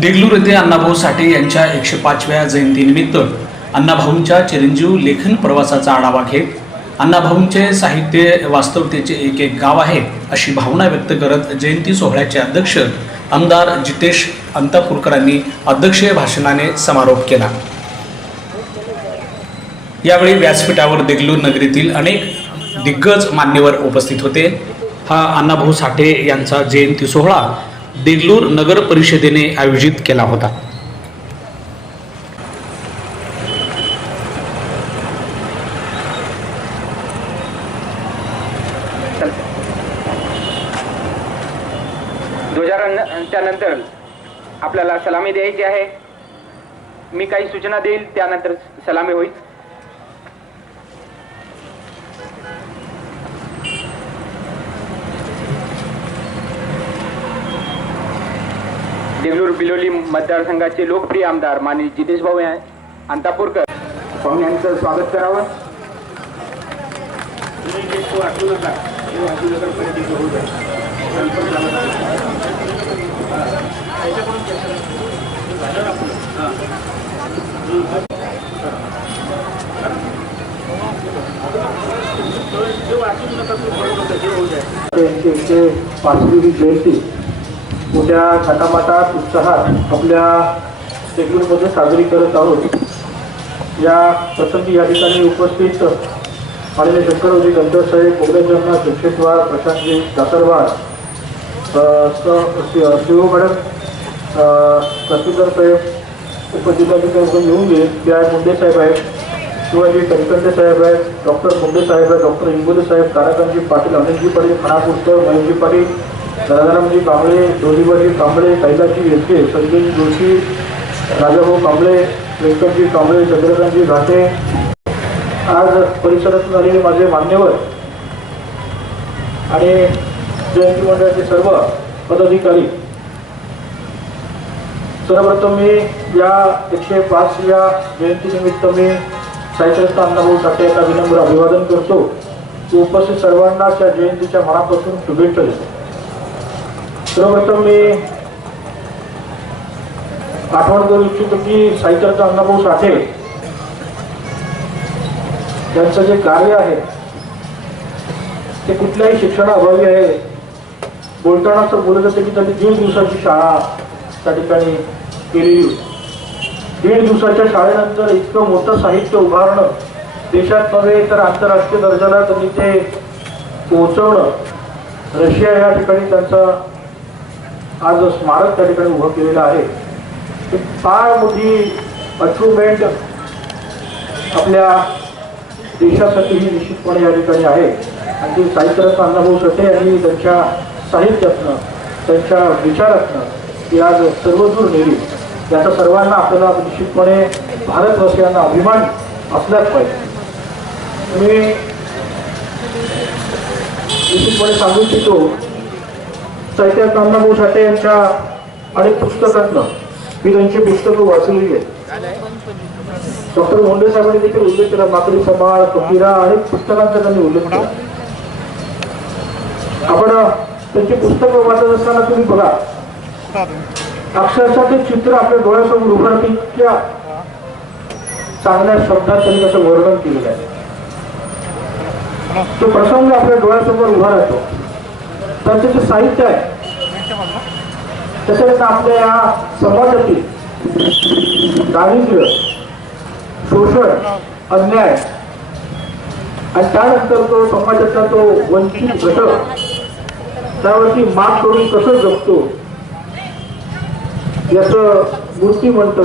देगलूर येथे अण्णाभाऊ साठे यांच्या एकशे पाचव्या जयंतीनिमित्त अण्णाभाऊंच्या चिरंजीव लेखन प्रवासाचा आढावा घेत अण्णाभाऊंचे साहित्य वास्तवतेचे एक एक गाव आहे अशी भावना व्यक्त करत जयंती सोहळ्याचे अध्यक्ष आमदार जितेश अंतापूरकरांनी अध्यक्षीय भाषणाने समारोप केला. यावेळी व्यासपीठावर देगलूर नगरीतील अनेक दिग्गज मान्यवर उपस्थित होते. हा अण्णाभाऊ साठे यांचा जयंती सोहळा देगलूर नगर परिषदेने आयोजित केला होता. ध्वजारोहणाच्या नंतर आपल्याला सलामी द्यायची आहे. मी काही सूचना देईल त्यानंतर सलामी होईल. देगलूर बिलोली मतदारसंघाचे लोकप्रिय आमदार माननीय जितेश भाऊ आहे अंतापूरकर पाहुण्यांचं स्वागत करावं जयंती मोठ्या थाटामाटात उत्साहात आपल्या देगलूरमध्ये साजरी करत आहोत. या प्रसंगी या ठिकाणी उपस्थित माननीय शंकरजी गंधरसाहेब मोगऱ्यांना शिक्षेतवार प्रशांतजी दासरवार शिव मॅडम तहसीलदार साहेब उपजिल्हाधिकारी येऊन गेले ते आहे मुंडे साहेब आहेत शिवाजी कणकंडे साहेब आहेत डॉक्टर मुंडे साहेब आहेत डॉक्टर इंगोले साहेब ताराकांतजी पाटील अनिलजी पाटील खानापूरकर महेशजी पाटील राजारामजी कांबळे डोलीबाजी कांबळे कैलाशी येसके संजय जोशी राजाभाऊ कांबळे व्यंकटजी कांबळे चंद्रकांतजी घाटे. आज परिसरातून आलेले माझे मान्यवर आणि जयंती मंडळाचे सर्व पदाधिकारी सर्वप्रथम मी या एकशे पाच या जयंतीनिमित्त मी साहित्यरत्न अण्णाभाऊ साठे यांना विनम्र अभिवादन करतो. उपस्थित सर्वांना त्या जयंतीच्या मनापासून शुभेच्छा देतो. सर्वप्रथम मी आठवण करू इच्छितो की साहित्याचा अण्णाभाऊ साठे त्यांचं जे कार्य आहे ते कुठल्याही शिक्षणाअभावी आहे. बोलताना असं बोलत होते की त्यांनी दीड दिवसाची शाळा त्या ठिकाणी केलेली होती दीड दिवसाच्या शाळेनंतर इतकं मोठं साहित्य उभारणं देशात नव्हे तर आंतरराष्ट्रीय दर्जाला त्यांनी ते पोहोचवणं रशिया या ठिकाणी त्यांचा हा जो स्मारक त्या ठिकाणी उभं केलेलं आहे ही फार मोठी अचिव्हमेंट आपल्या देशासाठी ही निश्चितपणे या ठिकाणी आहे. आणि ती साहित्यरत्न अण्णाभाऊ साठे यांनी त्यांच्या साहित्यातनं त्यांच्या विचारातनं ती आज सर्वदूर नेली. याचा सर्वांना आपल्याला निश्चितपणे भारतवासियांना अभिमान असल्याच पाहिजे. मी निश्चितपणे सांगू इच्छितो साहित्यात अण्णाभाऊ साठे यांच्या अनेक पुस्तकातनं मी त्यांची पुस्तकं वाचलेली आहेत. डॉक्टर मुंडे साहेबांनी देखील उल्लेख केला माकडी समाळ फकीरा अनेक पुस्तकांचा त्यांनी उल्लेख केला. आपण त्यांची पुस्तकं वाचत असताना तुम्ही बघा अक्षरशः ते चित्र आपल्या डोळ्यासमोर उभं इतक्या चांगल्या शब्दात त्यांनी त्याचं वर्णन केलेलं आहे. तो प्रसंग आपल्या डोळ्यासमोर उभा राहतो. त्यांचं जे साहित्य आहे तसेच आपल्या या समाजातील दारिद्र्य शोषण अन्याय आणि त्यानंतर तो समाजाचा तो वंचित घटक त्यावरती मात करून कसं जगतो याचं मूर्तिमंत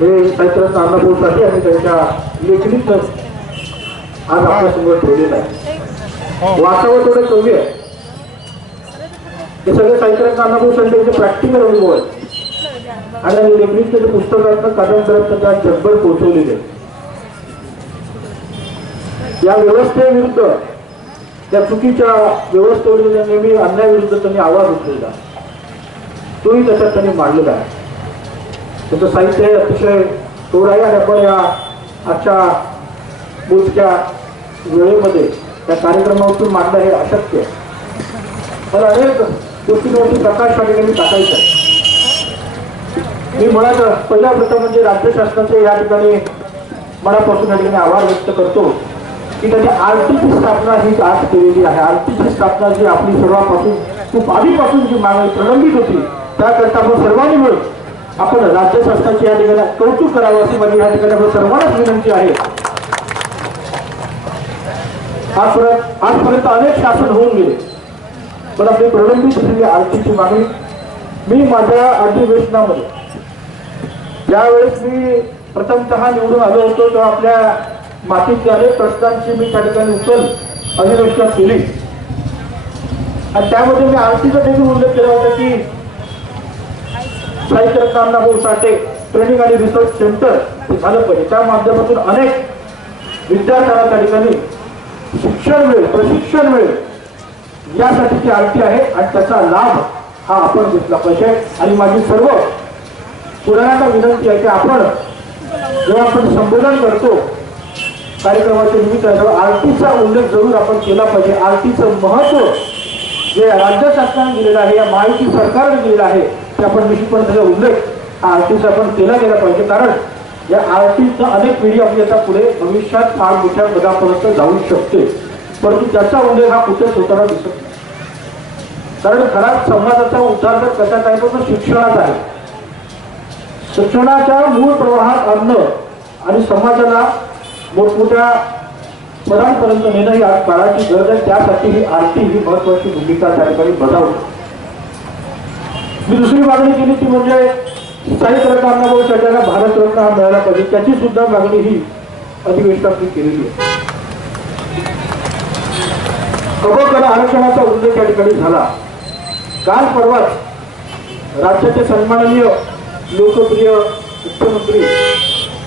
हे साहित्यरत्न अण्णाभाऊ साठे आणि त्यांच्या लेखणीतच आज आपल्यासमोर ठेवलेलं आहे. वाचावं थोडं कवी आहे. हे सगळे साहित्यरत्न अण्णाभाऊ साठे प्रॅक्टिकल अनुभव आहे हो. आणि त्यांनी जे त्याच्या पुस्तकातनं कादंबऱ्यात त्या जगभर पोहोचवलेले या व्यवस्थेविरुद्ध त्या चुकीच्या व्यवस्थेवर नेहमी अन्यायाविरुद्ध त्यांनी आवाज उठलेला तोही त्याच्यात त्यांनी मांडलेला आहे. त्याचं साहित्य हे अतिशय थोड आहे आणि आपण या आजच्या बोलच्या वेळेमध्ये त्या कार्यक्रमातून मांडणं हे अशक्य आहे. मला अनेक गोष्टींवरती प्रकाश पाटील टाकायचा. आहे मी मुळात पहिला प्रथम म्हणजे राज्य शासनाचे या ठिकाणी मनापासून या ठिकाणी आभार व्यक्त करतो की त्यांनी आरतीची स्थापना ही आज केलेली आहे. आरतीची स्थापना जी आपली सर्वांपासून खूप आधीपासून जी मागणी प्रलंबित होती त्याकरता आपण सर्वांनी मिळून आपण राज्य शासनाची या ठिकाणी कौतुक करावं अशी माझी या ठिकाणी आपण सर्वांनाच विनंती आहे. आजपर्यंत आजपर्यंत अनेक शासन होऊन गेले. पण आपली प्रलंबित असलेली आरटीची मागणी. मी माझ्या अधिवेशनामध्ये ज्यावेळेस मी प्रथमतः निवडून आलो होतो तेव्हा आपल्या मातीचे अनेक प्रश्नांची मी त्या ठिकाणी उचल अधिवेशनात केली. आणि त्यामध्ये मी आरटीचा देखील उल्लेख केला होता की साहित्यरत्न अण्णाभाऊ साठे ट्रेनिंग आणि रिसर्च सेंटर हे झालं पाहिजे. त्या माध्यमातून अनेक विद्यार्थ्यांना त्या ठिकाणी शिक्षण मिळेल प्रशिक्षण मिळेल. यासाठीची आरटी आहे आणि त्याचा लाभ हा आपण घेतला पाहिजे. आणि माझी सर्व पुराणाचा विनंती आहे की आपण जेव्हा आपण संबोधन करतो कार्यक्रमाच्या निमित्तानं आरटीचा उल्लेख जरूर आपण केला पाहिजे. आरटीचं महत्त्व जे राज्य शासनाने दिलेलं आहे या माहिती सरकारने दिलेलं आहे ते आपण निश्चितपणे त्याचा उल्लेख हा आरटीचा आपण केला गेला पाहिजे. कारण या आरटीचा अनेक पिढी आपली आता पुढे भविष्यात फार मोठ्या पदापर्यंत जाऊ शकते. परंतु त्याचा उल्लेख हा कुठेच होताना दिसत नाही. कारण खराब समाजाचा उद्धार जर कशात आहे तो शिक्षणात आहे. शिक्षणाच्या मूळ प्रवाहात आणणं आणि समाजाला मोठमोठ्या पदांपर्यंत नेणं ही आज काळाची गरज आहे. त्यासाठी ही आरती ही महत्वाची भूमिका त्या ठिकाणी बजावते. मी दुसरी मागणी केली ती म्हणजे साहित्यरत्न अण्णाभाऊ साठ्यांना भारतरत्न हा मिळाला पाहिजे. त्याची सुद्धा मागणी ही अधिवेशनात मी केलेली आहे. कबकला आरक्षणाचा उल्लेख या ठिकाणी झाला. काल परवाच राज्याचे सन्माननीय लोकप्रिय मुख्यमंत्री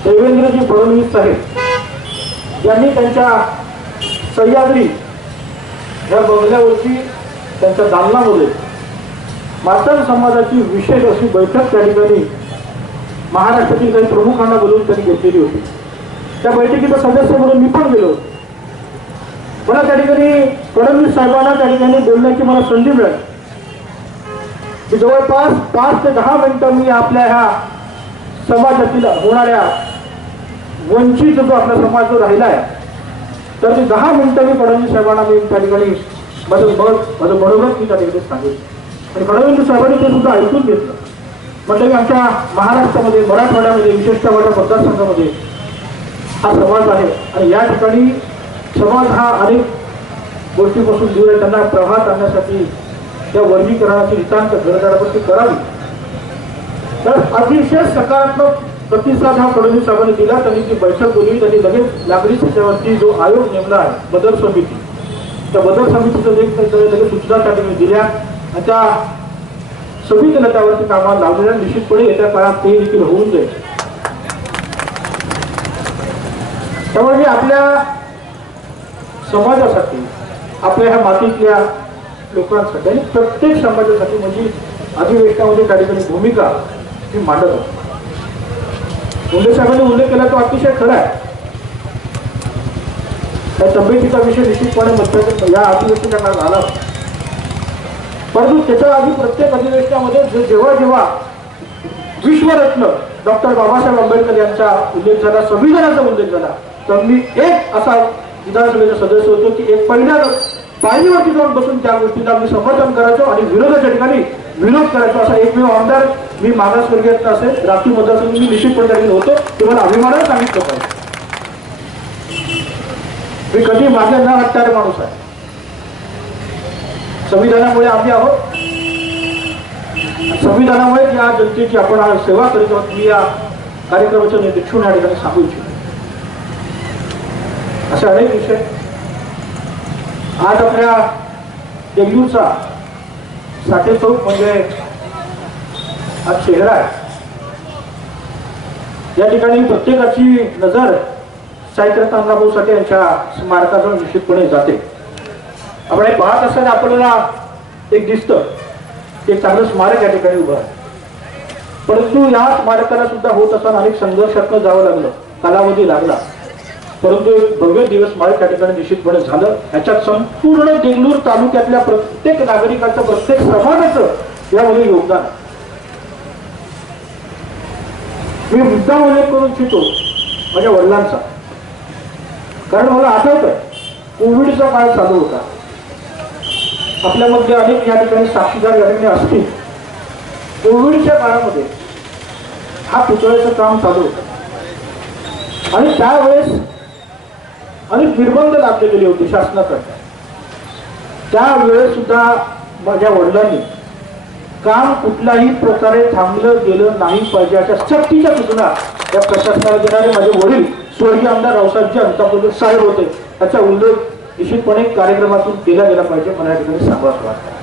देवेंद्रजी फडणवीस साहेब यांनी त्यांच्या सह्याद्री या बंगल्यावरती त्यांच्या दालनामध्ये मातंग समाजाची विशेष अशी बैठक त्या ठिकाणी महाराष्ट्रातील काही प्रमुखांना बोलून त्यांनी घेतलेली होती. त्या बैठकीचा सदस्य म्हणून मी पण गेलो होतो. मला त्या ठिकाणी फडणवीस साहेबांना त्या ठिकाणी बोलण्याची मला संधी मिळाली. की जवळपास पाच ते दहा मिनिटं मी आपल्या ह्या समाजातील होणाऱ्या वंचित जो आपला समाज जो राहिला आहे तर ते दहा मिनिटं मी फडणवीस साहेबांना मी त्या ठिकाणी माझं मत माझं बरोबरच मी त्या ठिकाणी सांगितलं आणि फडणवीस साहेबांनी ते सुद्धा ऐकून घेतलं. म्हटलं की आमच्या महाराष्ट्रामध्ये मराठवाड्यामध्ये विशेषतः माझ्या मतदारसंघामध्ये हा समाज आहे. आणि या ठिकाणी समाज हा अनेक गोष्टीपासून दूर आहे. त्यांना प्रवाहात आणण्यासाठी त्या वर्गीकरणाची नितांत गरज आपण ती करावी. तर अतिशय सकारात्मक प्रतिसाद हा फडणवीस साहेबांनी दिला. त्यांनी ती बैठक बोलली त्यांनी लगेच नागरी त्याच्यावरती जो आयोग नेमला आहे बदल समिती. त्या बदल समितीचं लगेच सूचना त्या ठिकाणी दिल्या. आणि त्या समितीला त्यावरती कामाला लावलेल्या निश्चितपणे येत्या काळात ते देखील होऊन जाईल. त्यामुळे आपल्या समाजासाठी आपल्या ह्या मातीतल्या लोकांसाठी आणि प्रत्येक समाजासाठी म्हणजे अधिवेशनामध्ये त्या ठिकाणी भूमिका ही मांडत असतो मुंडे साहेबांनी उल्लेख केला तो अतिशय खरा आहे. त्या तब्येतीचा विषय निश्चितपणे मतदार या अधिवेशनाला झाला परंतु त्याच्या आधी प्रत्येक अधिवेशनामध्ये जेव्हा जेव्हा विश्वरत्न डॉक्टर बाबासाहेब आंबेडकर यांचा उल्लेख झाला संविधानाचा उल्लेख झाला तर मी एक असा विधानसभेचा सदस्य होतो की एक पहिल्या पायरीवरती जाऊन बसून त्या गोष्टीला मी समर्थन करायचो आणि विरोधाच्या ठिकाणी विरोध करायचो असा एकमेव आमदार मी मागासवर्गीयात असेल. राष्ट्रीय मतदारसंघ मी निश्चितपणे होतो. ते मला सांगितलं पाहिजे. मी कधी मागे न हटणारे माणूस आहे. संविधानामुळे आम्ही आहोत. संविधानामुळे या जनतेची आपण सेवा करीत आहोत. मी या कार्यक्रमाच्या निरीक्षण या ठिकाणी सांगू इच्छितो. असे अनेक विषय. आज आपल्या देगलूरचा साठे चौक म्हणजे हा चेहरा आहे. या ठिकाणी प्रत्येकाची नजर साहित्यरत्न अण्णाभाऊ साठे यांच्या स्मारकाजवळ निश्चितपणे जाते. आपण हे पाहत असताना आपल्याला एक दिसतं एक चांगलं स्मारक या ठिकाणी उभं आहे. परंतु या स्मारकाला सुद्धा होत असताना अनेक संघर्षातनं जावं लागलं कालावधी लागला. परंतु एक भव्य दिवस स्मारक या ठिकाणी निश्चितपणे झालं. ह्याच्यात संपूर्ण देगलूर तालुक्यातल्या प्रत्येक नागरिकाचं प्रत्येक समाजाचं यामध्ये योगदान मी मुद्दा उल्लेख करून इच्छितो माझ्या वडिलांचा. कारण मला आठवत आहे कोविडचा काळ चालू होता. आपल्यामध्ये अनेक या ठिकाणी साक्षीदार या ठिकाणी असतील. कोविडच्या काळामध्ये हा पुतळ्याचं काम चालू होतं. आणि त्यावेळेस आणि निर्बंध लागले गेले होते शासनाकडे त्यावेळेस सुद्धा माझ्या वडिलांनी काम कुठल्याही प्रकारे थांबलं गेलं नाही पाहिजे अशा सक्तीच्या सूचना या प्रशासनाला देणारे माझे वडील स्वर्गीय आमदार रावसाहेबजी अंतापूर साहेब होते. त्याचा उल्लेख निश्चितपणे कार्यक्रमातून केला गेला पाहिजे मला या ठिकाणी सांगावंच वाटतं.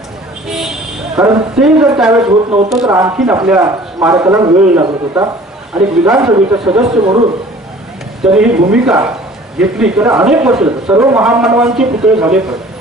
कारण ते जर त्यावेळेस होत नव्हतं तर आणखीन आपल्या स्मारकाला वेळ लागत होता. आणि विधानसभेचा सदस्य म्हणून त्यांनी ही भूमिका घेतली तर अनेक वर्ष सर्व महामानवांचे पुतळे झाले पाहिजे